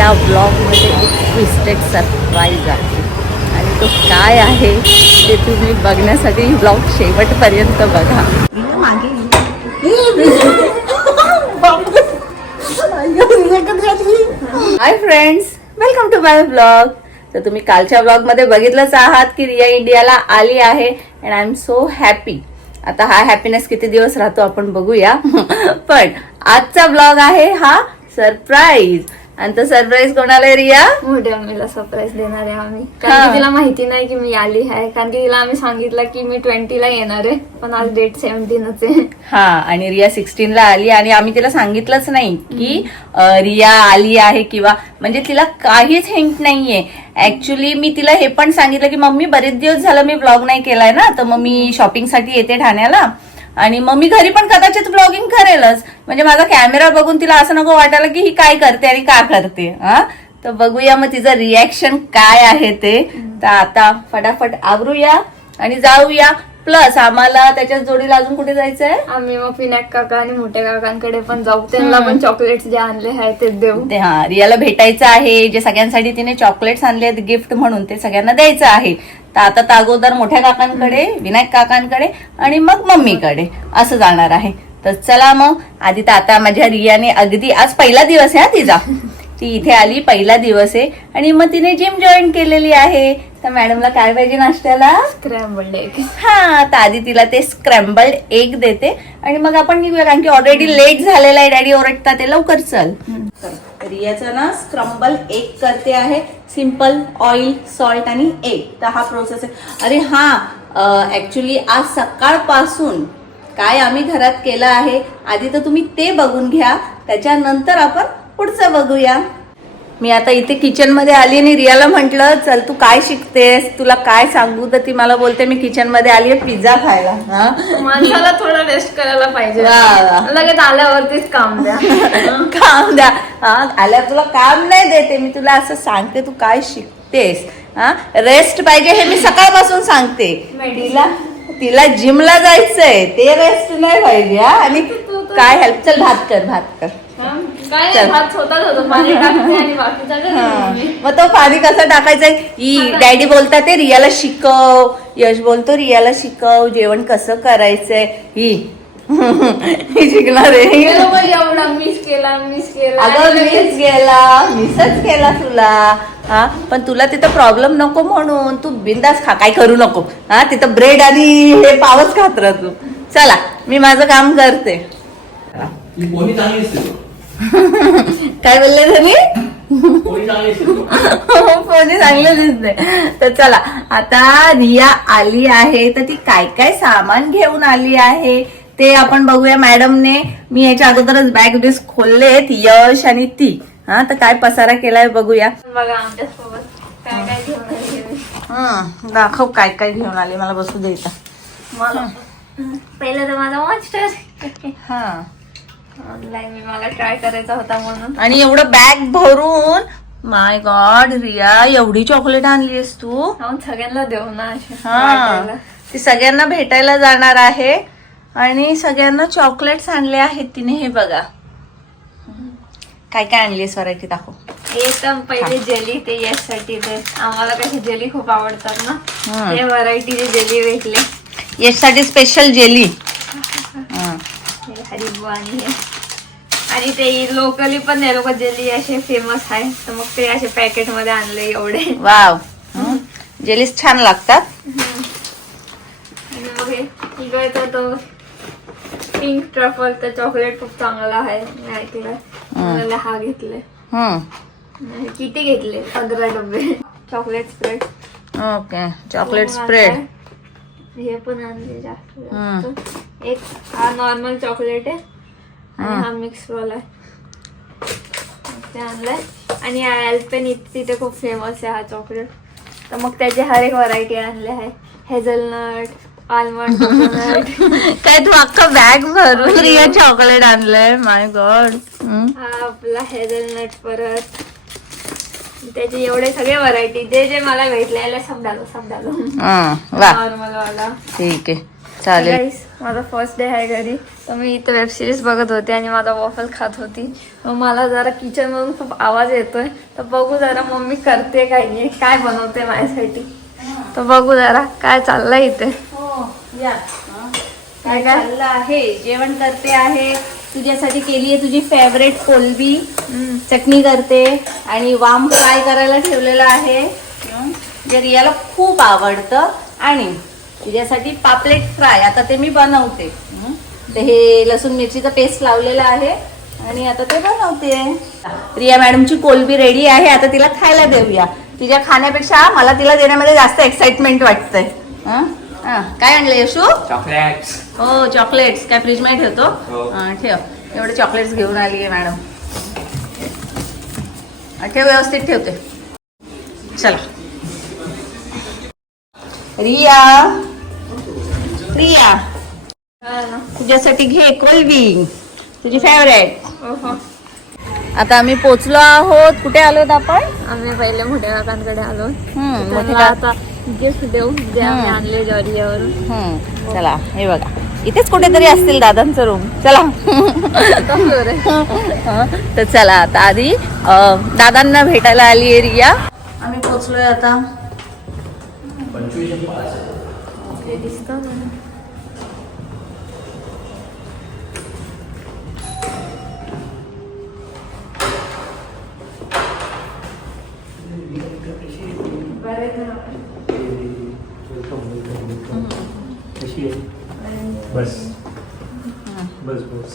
या ब्लॉगमध्ये एक ट्विस्टेड सरप्राईज आहे आणि तो काय आहे ते तुम्ही बघण्यासाठी ब्लॉग शेवटपर्यंत बघा. Hi friends, welcome to my blog. तर तुम्ही कालच्या ब्लॉगमध्ये बघितलंच आहात की रिया इंडियाला आली आहे and I am so happy. आता हा हॅपीनेस किती दिवस राहतो आपण बघूया. पण आजचा ब्लॉग आहे हा सरप्राईज. आणि तो सरप्राईज कोणाला आहे रिया? मोठ्या मम्मीला सरप्राईज देणार आहे आम्ही. कारण की तिला माहिती नाही की मी आली आहे. कारण की तिला आम्ही सांगितलं की मी 20 ला येणार आहे, पण आज डेट 17च आहे. हा, आणि रिया 16 ला आली आणि आम्ही तिला सांगितलंच नाही की रिया आली आहे किंवा म्हणजे तिला काहीच हिंट नाहीये. ऍक्च्युली मी तिला हे पण सांगितलं की मम्मी बरेच दिवस झालं मी ब्लॉग नाही केलाय ना, तर मग मी शॉपिंगसाठी येते ठाण्याला आणि मग मी घरी पण कदाचित ब्लॉगिंग करेलच. म्हणजे माझा कॅमेरा बघून तिला असं नको वाटायला की ही काय करते आणि का करते. हा, तर बघूया मग तिचं रिॲक्शन काय आहे ते. तर आता फटाफट आवरूया आणि जाऊया. प्लस आम्हाला त्याच्या जोडीला अजून कुठे जायचंय? आम्ही मग पिनाक काका आणि मोठ्या काकांकडे पण जाऊ. त्यांना पण चॉकलेट्स जे आणले आहेत ते देऊ. ते हा, रियाला भेटायचं आहे. जे सगळ्यांसाठी तिने चॉकलेट्स आणले आहेत गिफ्ट म्हणून ते सगळ्यांना द्यायचं आहे. तर आता अगोदर मोठ्या काकांकडे, विनायक काकांकडे आणि मग मम्मीकडे असं जाणार आहे. तर चला मग. आधी तर आता माझ्या रियाने अगदी आज पहिला दिवस आहे तिचा. ती इथे आली, पहिला दिवस आहे आणि मग तिने जिम जॉईन केलेली आहे. तर मॅडमला काय पाहिजे नाश्त्याला? Scrambled egg. हा, तर आधी तिला ते स्क्रॅम्बल्ड एग देते आणि मग आपण निघूया. कारण की ऑलरेडी लेट झालेला आहे. डॅडी ओरडतात ते लवकर चल. रियाचा ना स्क्रॅम्बल एग करते आहे. सिंपल ऑइल, सॉल्ट आणि एग. तर हा प्रोसेस आहे. अरे हा, ऍक्च्युली आज सकाळपासून काय आम्ही घरात केलं आहे आधी तर तुम्ही ते बघून घ्या, त्याच्यानंतर आपण पुढचं बघूया. मी आता इथे किचन मध्ये आली आणि रियाला म्हंटल चल तू काय शिकतेस, तुला काय सांगू. तर ती मला बोलते मी किचन मध्ये आली आहे पिझ्झा खायला. माणसाला थोडं रेस्ट करायला पाहिजे. लगेच आल्यावरतीच काम द्या. काम द्या. आल्यावर तुला काम नाही देते मी, तुला असं सांगते तू काय शिकतेस. हा, रेस्ट पाहिजे हे मी सकाळपासून सांगते. तिला जिमला जायचंय, ते रेस्ट नाही पाहिजे. आणि काय हेल्प, चल भात कर. मग तो पाणी कसं टाकायचंय डॅडी बोलतात ते रियाला शिकव. यश बोलतो रियाला शिकव जेवण कसं करायचंय. ही शिकणार आहे. एवढा मिस केला अगं मिसच केला तुला. हा, पण तुला तिथं प्रॉब्लेम नको म्हणून तू बिंदास खा, काय करू नको. हा, तिथं ब्रेड आणि हे पावच खात राह तू. चला मी माझं काम करते. काय बोलले तुम्ही? फोनी चांगले दिसते. तर चला आता रिया आली आहे तर ती काय काय सामान घेऊन आली आहे ते आपण बघूया. मॅडमने मी याच्या अगोदरच बॅग बिस खोललेत, यश आणि ती. हा, तर काय पसारा केलाय बघूया. बघा आमच्यासोबत काय काय घेऊन आली. दाखव काय काय घेऊन आली, मला बसू दे इथं. मला पहिलं तर माझा मास्टर. हा, ऑनलाईन मी मला ट्राय करायचा होता म्हणून. आणि एवढं बॅग भरून, माय गॉड रिया एवढी चॉकलेट आणलीस तू. आपण सगळ्यांना देऊ ना अशी हा, वाटायला. ती सगळ्यांना भेटायला जाणार आहे आणि सगळ्यांना चॉकलेट्स आणले आहेत तिने. हे बघा काय काय आणली व्हरायटी दाखव. एकदम पहिले जेली, ते यशसाठी. ते आम्हाला कशी जेली खूप आवडतात ना, ते व्हरायटीचे जेली भेटले. यशसाठी स्पेशल जेली. हरिबू आणि ते लोकली पण हे लोक जेली असे फेमस आहे, तर मग ते असे पॅकेट मध्ये आणले एवढे. वाव, जेलीस छान लागतात. आणि मग हे इकडचा तो पिंक ट्रफल तर चॉकलेट खूप चांगला आहे मी ऐकलं. मला हा घेतले. किती घेतले? 15 डबे chocolate spread. Okay, chocolate spread. हे पण आणले जास्त. एक हा नॉर्मल चॉकलेट आहे आणि हा मिक्स वाला आहे ते आणलाय. आणि अल्पेन तिथे खूप फेमस आहे हा चॉकलेट, तर मग त्याचे हर एक व्हरायटी आणले आहे. Hazelnut, almond, coconut. काय तू अख्खा बॅग भरून रिया चॉकलेट आणलंय. माय गॉड. हा आपला हेझलनट. परत त्याचे एवढे सगळे व्हरायटी जे जे मला भेटले सब डालो. वा, नॉर्मल वाला. ठीक आहे. चालेल. Guys, माझा फर्स्ट डे आहे घरी, तर मी इथं वेब सिरीज बघत होते आणि माझा वॉफल खात होती. मग मला जरा किचन मधून खूप आवाज येतोय, तर बघू जरा मम्मी करते काय नाही, काय बनवते माझ्यासाठी. तर बघू जरा काय चाललंय इथे. हो या काय चाललं आहे. जेवण करते आहे, तुझ्यासाठी केली आहे तुझी फेवरेट कोलबी चटणी करते आणि वाम फ्राय करायला ठेवलेला आहे, जे रियाला खूप आवडतं. आणि तुझ्यासाठी पापलेट फ्राय आता ते मी बनवते. ते हे लसूण मिरचीचा पेस्ट लावलेला आहे आणि आता ते बनवते. रिया मॅडमची कोलबी रेडी आहे, आता तिला खायला देऊया. तिच्या खाण्यापेक्षा मला तिला देण्यामध्ये जास्त एक्साइटमेंट वाटतंय. काय आणलं यशू? चॉकलेट्स. हो चॉकलेट्स. काय फ्रीज मध्ये ठेवतो? हो. ठेव. एवढे चॉकलेट्स घेऊन आली आहे मॅडम. ठेव, व्यवस्थित ठेवते. चला रिया, रिया तुझ्यासाठी घे कोलबी, तुझी फेवरेट. आता आम्ही पोचलो आहोत. कुठे आलोत आपण? आम्ही पहिले मोठ्या काकांकडे आलो. मोठे त्यांना आता गिफ्ट देऊ जे आम्ही आणले जॉरियावरून. चला हे बघा, इथेच कुठेतरी असतील दादांचं रूम. चला तर चला आता आधी दादांना भेटायला आली आहे रिया. आम्ही पोचलोय आता. ते दिसतं ना. बस बस बस.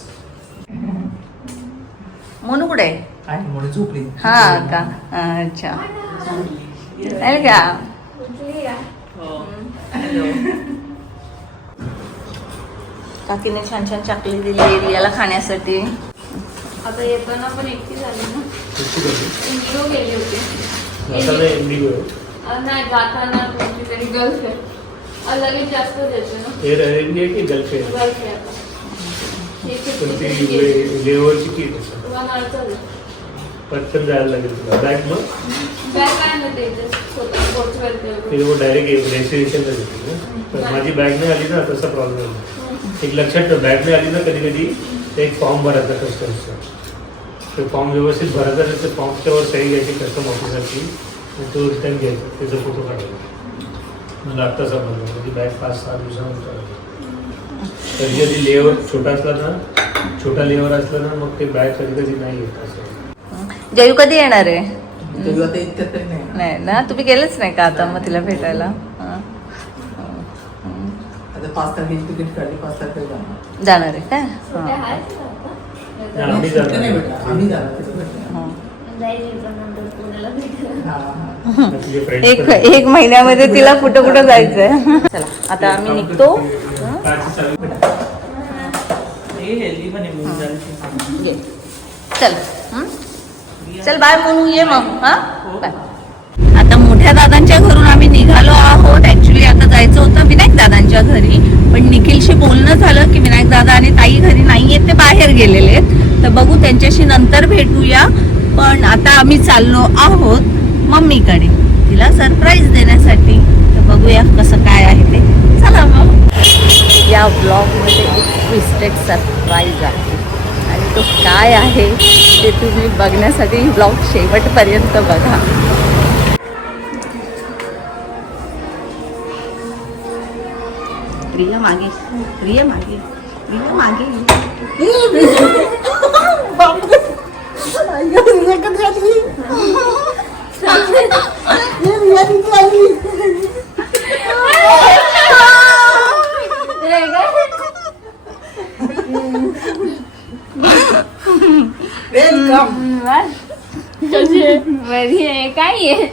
मोनू कुठे आहे? काय म्हणून झोपली? हा का, अच्छा आहे का? काकीने छान छान चॉकलेट दिली रियाला खाण्यासाठी. आता येताना पण एकटी झाली ना. इंडिगो गेली होती. नाही जाताना कोणती तरी गर्ल्स आहे. लगेच जास्त देते ना. एअर इंडिया की गल्फ एअर? गर्ल्स आहे आता. लेवरची की तसं तुम्हाला अडचण आहे. पटकन जायला लागेल तुला. बॅग मग बॅग काय नाही द्यायचं स्वतः पोचवायला ते लोक डायरेक्ट डेस्टिनेशनला देतील ना. तर माझी बॅग नाही आली ना, तसा प्रॉब्लेम आहे. एक लक्षात ठेव, बॅग नाही आली ना कधी कधी ते एक फॉर्म भरायचा कस्टमचा. ते फॉर्म व्यवस्थित भरायचा, तर फॉर्मच्यावर सही घ्यायची कस्टम ऑफिसरची आणि तो रिटर्न घ्यायचा, त्याचा फोटो काढायचा. मला आत्ता समजलं म्हणजे बॅग 5-6 दिवसानंतर. कधी कधी लेअर छोटा असला ना, छोटा लेअर असला ना, मग ते बॅग कधी कधी नाही येत असं. जयू कधी येणार आहे? नाही. नाही ना, तुम्ही गेलेच नाही का आता मग तिला भेटायला? आता 5 तारखेची तिकीट काढली, 5 तारखेला जाणार आहे काय? सुट्ट्या आहेत का आता? आम्ही सुट्टी नाही जाणार. भेटणार. आम्ही जाणार तिथे भेटणार. जाईल पण नंतर पुण्याला भेटायला. हा. तुझे friends एक पण आहेत. एक महिन्यामध्ये तिला कुठं कुठं जायचंय. चला आता आम्ही निघतो. कारची चावी पण. ये. चल चल बाय म्हणून ये मग. हा बाय. आता मोठ्या दादांच्या घरून आम्ही निघालो आहोत. ऍक्च्युली आता जायचं होतं विनायक दादांच्या घरी, पण निखिलशी बोलणं झालं की विनायक दादा आणि ताई घरी नाहीयेत, ते बाहेर गेलेले आहेत. तर बघू त्यांच्याशी नंतर भेटूया. पण आता आम्ही चाललो आहोत मम्मीकडे तिला सरप्राईज देण्यासाठी. तर बघूया कसं काय आहे ते. चला मग. या ब्लॉगमध्ये एक ट्विस्टेड सरप्राईज आहे आणि तो काय आहे ते तुम्ही बघण्यासाठी ब्लॉग शेवटपर्यंत बघा. रिया मागे, रिया मागे, रिया मागे. बरी आहे. काय आहे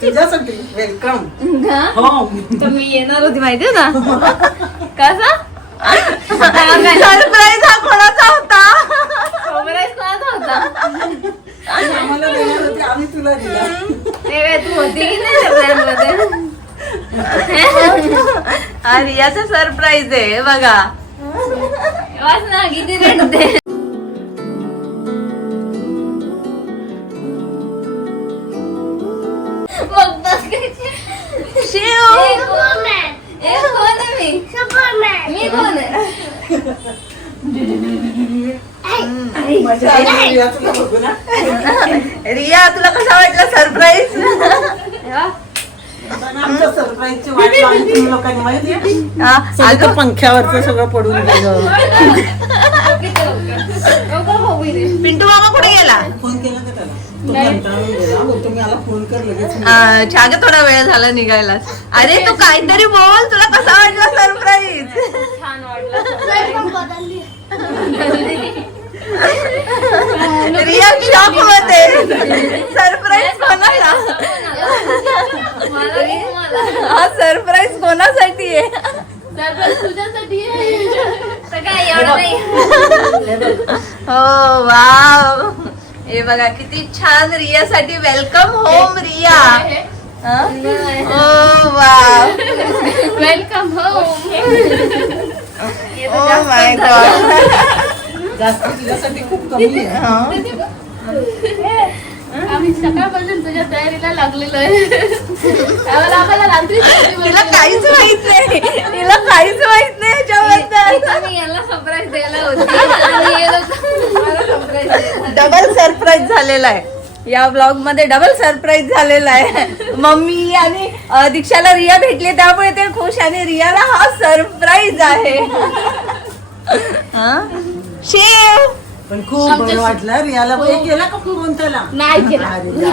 तुझ्यासाठी वेलकम. का? हो. तर मी येणार होती माहितीये ना. कसा सरप्राईज हा कोणाचा होता? सरप्राईज कोणाचा होता? आम्हाला देणार होती, आम्ही तुला दिला. ते काय तू होती की नाही सरप्राईज मध्ये? हा रियाचा सरप्राईज आहे बघा. वाच ना किती रडते. शिव कोण आहे मी? मी कोण आहे? मजा आली रिया तुला बघू ना. रिया तुला कसा वाटला सरप्राईज? आमच्या सरप्राईजची वाट लावली तुम्ही लोकांनी माहितीये. सगळं अगं पंख्यावरचं सगळं पडून गेलं. पिंटू बाबा कुठे गेला? फोन केला का त्याला? तो कंटाळून गेला. बोलतो मी याला फोन कर लगेच. छाग थोडा वेळ झाला निघायला. अरे तू काहीतरी बोल, तुला कसा वाटला सरप्राईज? छान वाटलं. रिया शॉक मध्ये. सरप्राईज कोणाला? मला की तुम्हाला? हा सरप्राईज कोणासाठी आहे? तुझ्यासाठी तर काय एवढं नाही. हो वाव, हे बघा किती छान रियासाठी वेलकम होम रिया. हो wow, welcome home. Oh my god. जास्त तुझ्यासाठी खूप कमी आहे. आम्ही सकाळपासून तुझ्या तयारीला लागलेलो आहे. आम्हाला रात्री तिला काहीच माहित नाही, तिला काहीच माहित नाही याच्याबद्दल. मी याला सरप्राईज द्यायला होती आणि हे लोक मला सरप्राईज द्यायला. डबल सरप्राईज झालेला आहे या ब्लॉग मध्ये. डबल सरप्राईज झालेला आहे. मम्मी आणि दीक्षाला रिया भेटली त्यामुळे ते खुश आणि रियाला हा सरप्राईज आहे. शेव पण खूप बरं वाटलं रियाला. केला का फोन त्याला? नाही केला. अरे जा.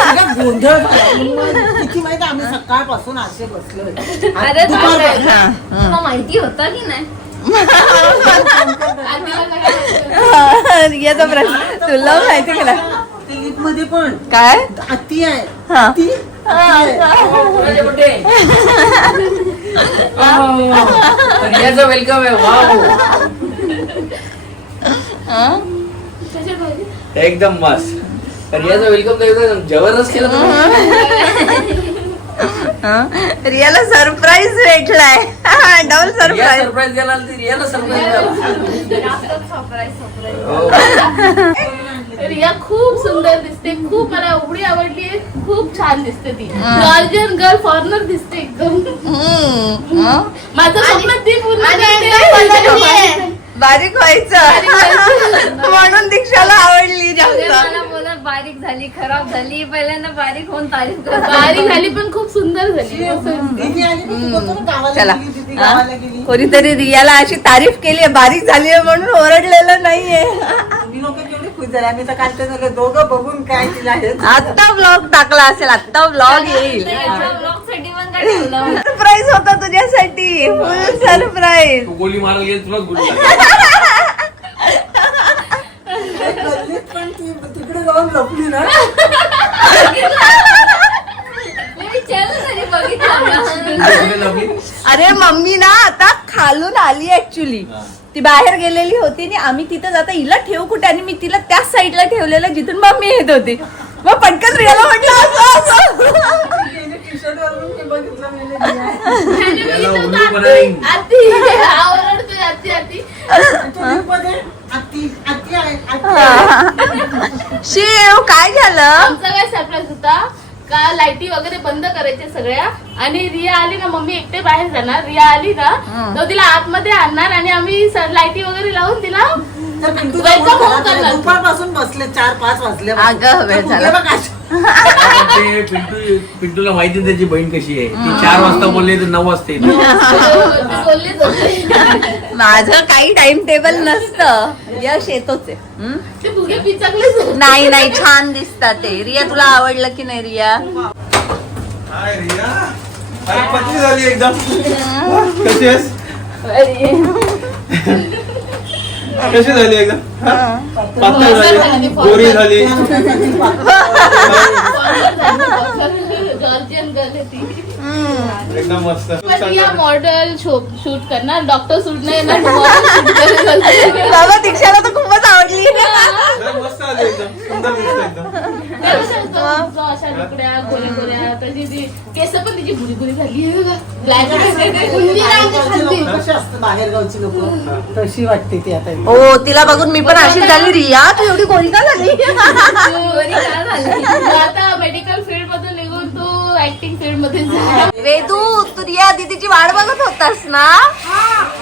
सगळा गोंधळ झाला. किती माहिती आम्ही सकाळपासून असे बसलोय. अरे दुपारपासून. तुला माहिती होता की नाही? रियाचा प्रश्न तुला माहिती का नाही? ते लिफ्ट मध्ये पण काय? अति आहे. हा. अति? रियाचं वेलकम आहे. वाव, एकदम मस्त. रियाचं वेलकम तर एकदम जबरदस्त केलं तुम्ही. रियाला सरप्राईज भेटलाय. Double Riya surprise. सरप्राईज द्यायला आली ती रियाला सरप्राईज रिया खूप सुंदर दिसते. खूप मला एवढी आवडली. खूप छान दिसते ती. जॉर्जियन गर्ल फॉरनर दिसते एकदम. माझं स्वप्न ती पूर्ण करते. बारीक व्हायचं म्हणून दीक्षाला आवडली जास्त. मला बोलत बारीक झाली, खराब झाली. पहिल्यांदा बारीक होऊन तारीफ करत. बारीक झाली पण खूप सुंदर झाली. दीदी आली की तू बोलतो ना गावाला चला गेली, दीदी गावाला गेली. कोणीतरी रियाला अशी तारीफ केली बारीक झाली म्हणून ओरडलेलं नाहीये. मी लोक केवढे खुश झाले. आम्ही तर कालच्या झालं दोघं बघून काय तिला हे आत्ता ब्लॉग टाकला असेल, आत्ता ब्लॉग येईल. ब्लॉगसाठी पण काय ठेवलं. सरप्राईज होता तुझ्यासाठी. फुल सरप्राईज. तू गोली मारायला गेली तुला गुड गल्लीत पण ती तिकडे जाऊन लपली ना. मी विचारलं तरी बघितलं ना. लागली. अरे मम्मी ना आता खालून आली ऍक्च्युली. ती बाहेर गेलेली होती आणि आम्ही तिथं जाता हिला ठेवू कुठे आणि मी तिला त्याच साईडला ठेवलेलं जिथून मम्मी येत होती. मग पटकन रियाला म्हटलं असं असं. टी-शर्ट वरून मी बघितलं मी याला उल्लू बनाई. आती आवडतोय आती आती. अति आहे. शिव काय झालं? आमचा काय सरप्राईज होता का लाईटी वगैरे बंद करायच्या सगळ्या आणि रिया आली ना. मम्मी एकटे बाहेर जाणार. रिया आली ना तर तिला आतमध्ये आणणार आणि आम्ही लाईटी वगैरे लावून तिला दुपारपासून बसले 4-5 वाजले. अगं, वेळ झाला. ते पिंटूला माहिती आहे त्याची बहीण कशी आहे. ती 4 वाजता बोलली तर 9 वाजता येते. बोललेच होते. माझं काही टाइम टेबल नसतं. यश येतोच आहे. ते फुगे पिचकलेच. नाही नाही छान दिसतात ते. रिया तुला आवडलं की नाही रिया? हाय रिया, अरे पतली झाली एकदम. कशी आहेस? कशी झाली एकदम? पातळ झाली, गोरी झाली. जॉर्जियन गर्ल आहे ती. एकदम मस्त. पण रिया मॉडेल शूट करणार. डॉक्टर शूट नाही येणार. मॉडेल शूट करेल. बाबा दीक्षाला तर खूपच आवडली. मस्त आली एकदम. सुंदर दिसते एकदम. अशा लुकड्या गोऱ्या गोऱ्या. तशी ती केस पण तिची बुरी बुरी झाली. कशी असते बाहेरगावची लोक तशी वाटते ती आता. हो तिला बघून मी पण अशी झाली. रिया तू एवढी गोरी का झाली? आता मेडिकल फील्ड मधून निघून तू ऍक्टिंग फील्ड मध्ये जा. वेदू तू रिया दीदीची वाट बघत होतास ना?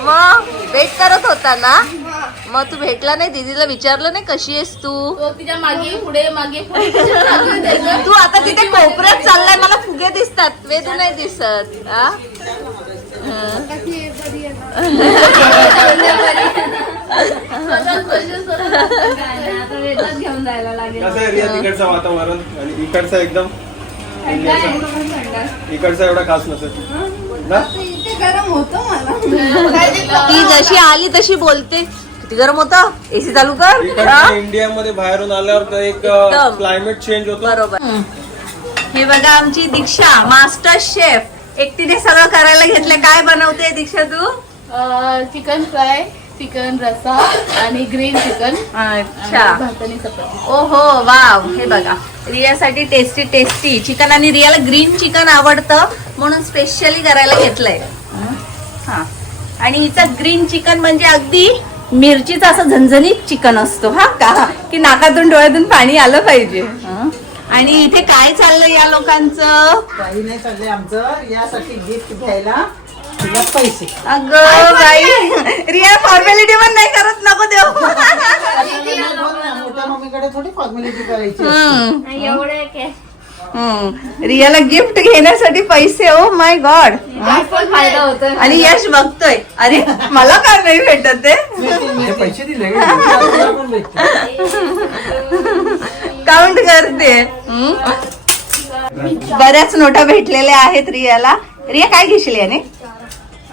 मग भेट करत होता ना. मग तू भेटला नाही, दीदीला विचारलं नाही कशी आहेस तू. तिच्या मागे पुढे चालू आहे त्याचं. तू आता तिथे कोपऱ्यात चाललाय, मला फुगे दिसतात, वेदू नाही दिसत. हा? आता वेगळंच घेऊन जायला लागेल. कसं आहे रिया तिकडचं वातावरण आणि इकडचं एकदम थंड आहे, एकदम थंड आहे. इकडचा एवढा खास नसेल ना. इथे गरम होतं मला. ती जशी आली तशी बोलते. किती गरम होतं, एसी चालू कर. हा? इकडच्या इंडियामध्ये बाहेरून आल्यावर तर एक एकदम. क्लायमेट चेंज होतो. बरोबर. हे बघा आमची दीक्षा मास्टर शेफ, एकटीने सगळं करायला घेतलं. काय बनवते दीक्षा तू? चिकन फ्राय, चिकन रस्सा आणि ग्रीन चिकन. अच्छा. भातानी चपाती. ओहो वाव. हे बघा रियासाठी टेस्टी टेस्टी चिकन, आणि रियाला ग्रीन चिकन आवडतं म्हणून स्पेशली करायला घेतलंय. हा, आणि हिचा ग्रीन चिकन म्हणजे अगदी मिरचीचा असं झणझणीत चिकन असतो. हा का, की नाकातून डोळ्यातून पाणी आलं पाहिजे. हं. आणि इथे काय चाललंय या लोकांचं? काही नाही चाललंय आमचं. यासाठी गिफ्ट घ्यायला तुला पैसे. अगं बाई, रिया फॉर्मॅलिटी पण नाही करत, नको देऊ. मोठ्या मम्मीकडे थोडी फॉर्मॅलिटी करायची. आणि एवढे कॅश रियाला गिफ्ट घेण्यासाठी पैसे. ओ माय गॉड. पण फायदा होतोय. आणि यश बघतोय, अरे मला का नाही भेटत ते. ते पैसे दिले तुला पण भेटते. काउंट करते. बऱ्याच नोटा भेटलेल्या आहेत रियाला. रिया काय घेशील याने?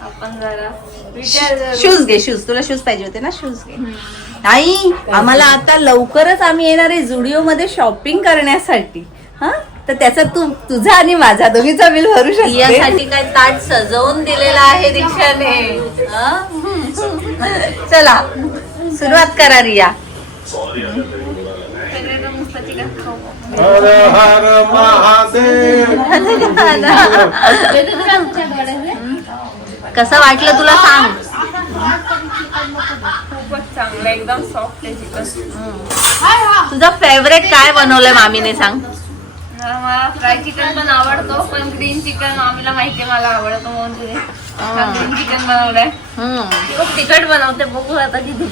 आपण जरा विचार करू. शूज घे, शूज. तुला शूज पाहिजे होते ना, शूज घे. नाही, आम्हाला आता लवकरच आम्ही येणार आहे झुडिओ मध्ये शॉपिंग करण्यासाठी. हा, तर त्याचा तुझा आणि माझा दोघीचा बिल भरू शकते. यासाठी काय ताट सजवून दिलेला आहे दीक्षाने. हा? चला सुरुवात करा रिया. हर हर महादेव. कसं वाटलं तुला सांग. खूपच चांगलं, एकदम सॉफ्ट आहे चिकन. तुझा फेवरेट काय बनवलंय मामीने सांग. मला फ्राय चिकन पण आवडतो, पण ग्रीन चिकन मामीला माहितीये मला आवडतो म्हणून तुझे ग्रीन चिकन बनवलंय. खूप तिखट बनवते, बघू आता किती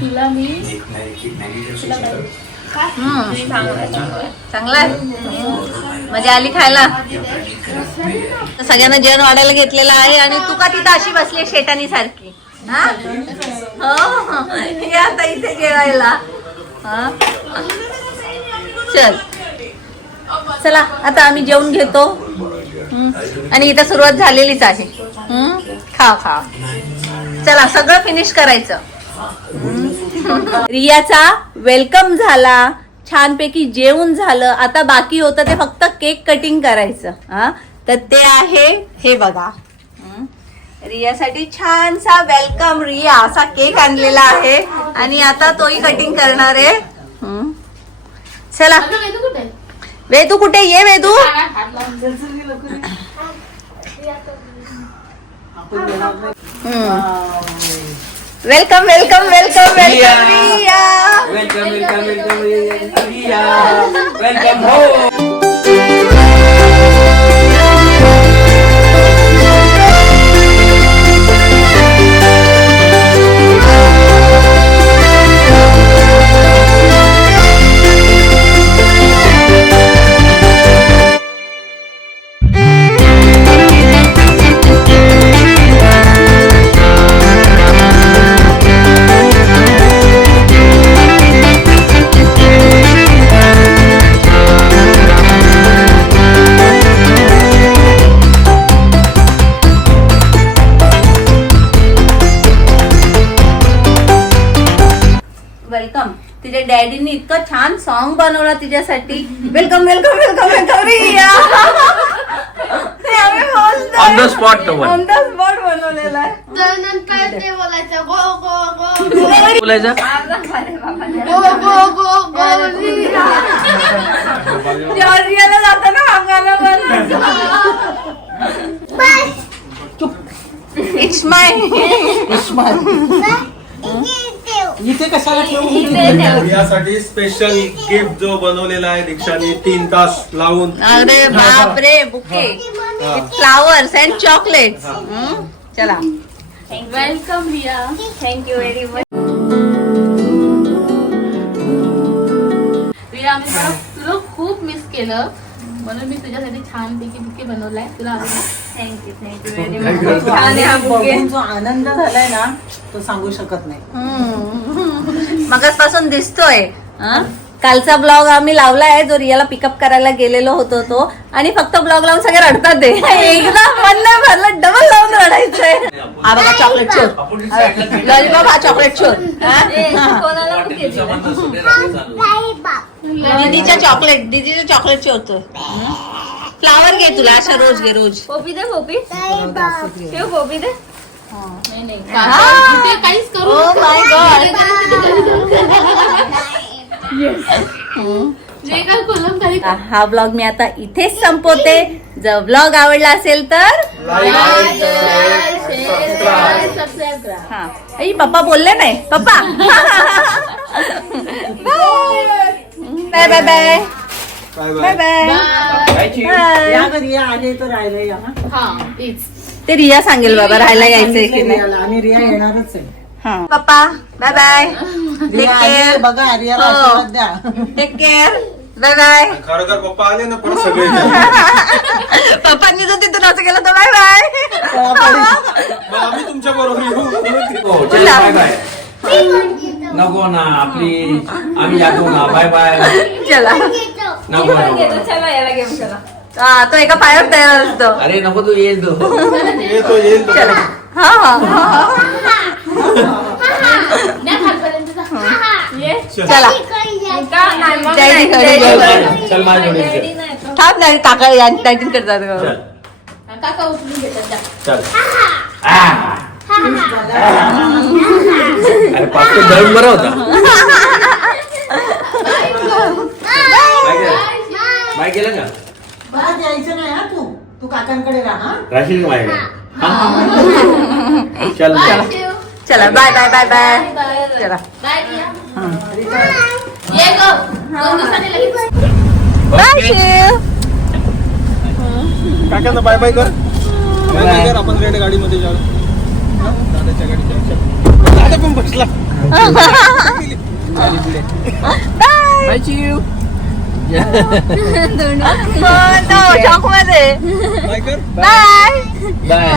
तुला मी चांगलाय, मजा आली खायला. सगळ्यांना जेवण वाढायला घेतलेलं आहे. आणि तू का तिथं अशी बसली शेटानी सारखी? हा? हो, ये आता इथे जेवायला. हा? चल चला आता आम्ही जेवून घेतो. आणि इथं सुरुवात झालेलीच आहे. खा खा. चला सगळं फिनिश करायचं. रियाचा वेलकम झाला, छानपैकी जेवण झालं. आता बाकी होतं ते फक्त केक कटिंग करायचं. हा, तर ते आहे हे बघा. रियासाठी छानसा वेलकम रिया असा केक आणलेला आहे, आणि आता तोही कटिंग करणार आहे. चला वेदू कुठे? ये Vedu. Welcome welcome welcome welcome Riya. Welcome welcome welcome welcome हो. वेलकम. तिच्या डॅडीने इतकं छान सॉन्ग बनवला तिच्यासाठी. Welcome welcome welcome welcome Riya. On the spot on the spot बनवलेला आहे. नंतर ते बोलायचं गो गो गो बोलायचं. गो गो गो गो रिया. जॉर्जियाला जाताना हा गाणं बनवायचं. इट्स माय इथे कशाला ठेवू इथे ठेव. रियासाठी स्पेशल गिफ्ट जो बनवलेला आहे दीक्षाने 3 तास लावून. अरे बाप रे बुके फ्लावर्स अँड चॉकलेट्स चला welcome Riya. Thank you very much. Riya आम्ही तुला खूप मिस केलं म्हणून मी तुझ्यासाठी छान पैकी बुके बनवलाय. तुला आवडला? Thank you very much. छान आहे हा बुके. बघून जो आनंद झालाय ना तो सांगू शकत नाही. मगाचपासून दिसतोय हं? कालचा ब्लॉग आम्ही लावलाय जो रियाला पिकअप करायला गेलेलो होतो तो आणि फक्त ब्लॉग लावून सगळे रडतात ते एकदा मन नाही भरलं डबल लावून रडायचंय. हा बघा चॉकलेट चोर लॉलीपॉप हा चॉकलेट चोर कोणाला बुके दीदीच्या चॉकलेट चोरतोय. फ्लावर घे तुला अशा रोज घे रोज. पोपी दे पोपी. ठेव पोपी दे. नाही नाही बाबा, इथे काहीच करू Oh नका. my God. जे काय कोलम खाली हा ब्लॉग मी आता इथेच संपवते. जर ब्लॉग आवडला असेल तर सबस्क्राईब करा. हा आई पप्पा बोलले नाही पप्पा bye bye bye bye bye bye. या घरी या, आले तर राहिलं या हा. हा तीच ते रिया सांगेल बाबा राहायला यायचंय की नाही. रियाला आणि रिया येणारच आहे. हा पप्पा बाय बाय टेक रिया आली आहे, केअर बघा रियाला हो. आशीर्वाद द्या. Take care bye bye. खरोखर पप्पा आले ना परत सगळे पप्पांनी जर तिथून असं केलं तर बाय बाय. मग आम्ही तुमच्या बरोबर येऊ. हो, चला, बाय बाय. नको ना आपली आम्ही जातो ना. Bye bye. चला नको नको. चला याला घेऊन चला. हा तो एका पायावर तयार असतो. अरे नको तू येईल तो. येतो येईल तो. चला हा हा नाही खालपर्यंत जा. ये. चला का नाही मग डॅडी नाही. घरी डॅडी चल माझ्या जोडीत डॅडी चल. नाही तो. थांब नाही काका डायटिंग करतात चल काका उचलून घेतात जा. चल. अरे पाच तो दळून बरा होता. बाय केलं का? परत यायचं नाही हा तू. तू काकांकडे राहा. राशील का माझ्याकडे? चल बाय चल. शिव. चला bye bye bye bye bye चला बाय रिया. ये गो 2 दिवसांनी लगेच. बाय शिव. काकांना बाय बाय कर. बाय बाय कर. आपण रेड गाडीमध्ये जाऊ. दादाच्या गाडीच्या. दादा पण बसला. बाय चिव. शॉक मध्ये बाय कर. Bye bye.